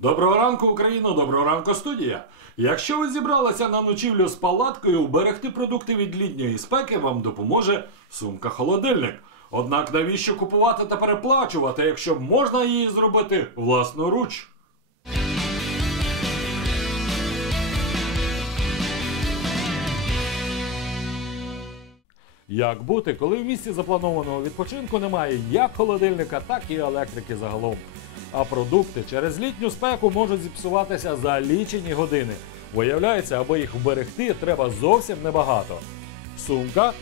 Доброго ранку, Україно! Доброго ранку, студія! Якщо ви зібралися на ночівлю з палаткою, уберегти продукти від літньої спеки вам допоможе сумка-холодильник. Однак навіщо купувати та переплачувати, якщо можна її зробити власноруч? Як бути, коли в місці запланованого відпочинку немає як холодильника, так і електрики загалом. А продукти через літню спеку можуть зіпсуватися за лічені години. Виявляється, аби їх вберегти, треба зовсім небагато. Сумка,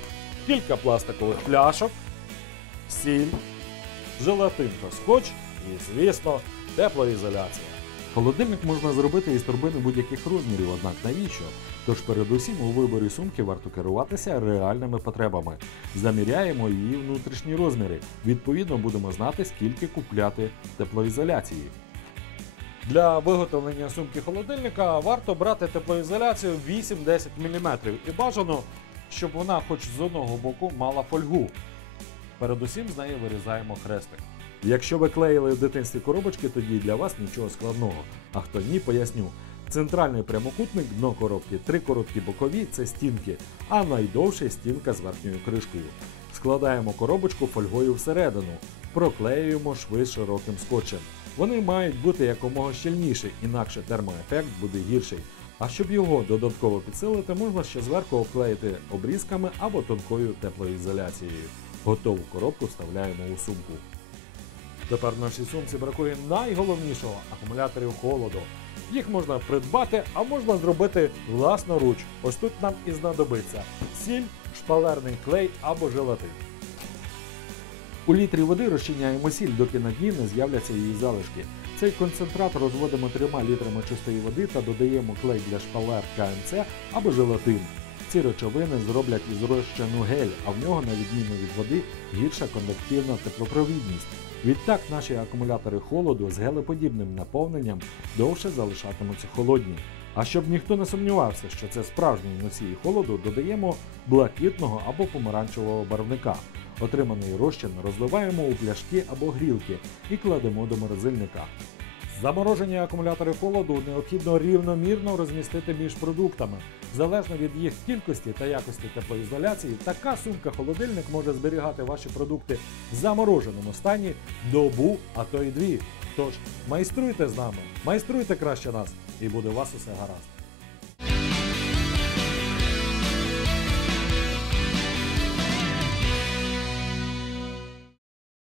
кілька пластикових пляшок, сіль, желатин та скотч і, звісно, теплоізоляція. Холодильник можна зробити із турбини будь-яких розмірів, однак навіщо? Тож передусім у виборі сумки варто керуватися реальними потребами. Заміряємо її внутрішні розміри. Відповідно, будемо знати, скільки купляти теплоізоляції. Для виготовлення сумки холодильника варто брати теплоізоляцію 8-10 мм і бажано, щоб вона хоч з одного боку мала фольгу. Передусім з неї вирізаємо хрестик. Якщо ви клеїли в дитинстві коробочки, тоді для вас нічого складного. А хто ні, поясню. Центральний прямокутник, дно коробки, три короткі бокові це стінки, а найдовша стінка з верхньою кришкою. Складаємо коробочку фольгою всередину, проклеюємо шви широким скотчем. Вони мають бути якомога щільніші, інакше термоефект буде гірший. А щоб його додатково підсилити, можна ще зверху обклеїти обрізками або тонкою теплоізоляцією. Готову коробку вставляємо у сумку. Тепер в нашій сумці бракує найголовнішого акумуляторів холоду. Їх можна придбати, а можна зробити власноруч. Ось тут нам і знадобиться сіль, шпалерний клей або желатин. У літрі води розчиняємо сіль, доки на дні не з'являться її залишки. Цей концентрат розводимо трьома літрами чистої води та додаємо клей для шпалер КМЦ або желатин. Ці речовини зроблять із розчину гель, а в нього, на відміну від води, гірша кондуктивна теплопровідність. Відтак наші акумулятори холоду з гелеподібним наповненням довше залишатимуться холодні. А щоб ніхто не сумнівався, що це справжній носій холоду, додаємо блакитного або помаранчевого барвника. Отриманий розчин розливаємо у пляшки або грілки і кладемо до морозильника. Заморожені акумулятори холоду необхідно рівномірно розмістити між продуктами. Залежно від їх кількості та якості теплоізоляції, така сумка-холодильник може зберігати ваші продукти в замороженому стані добу, а то й дві. Тож майструйте з нами, майструйте краще нас, і буде у вас усе гаразд.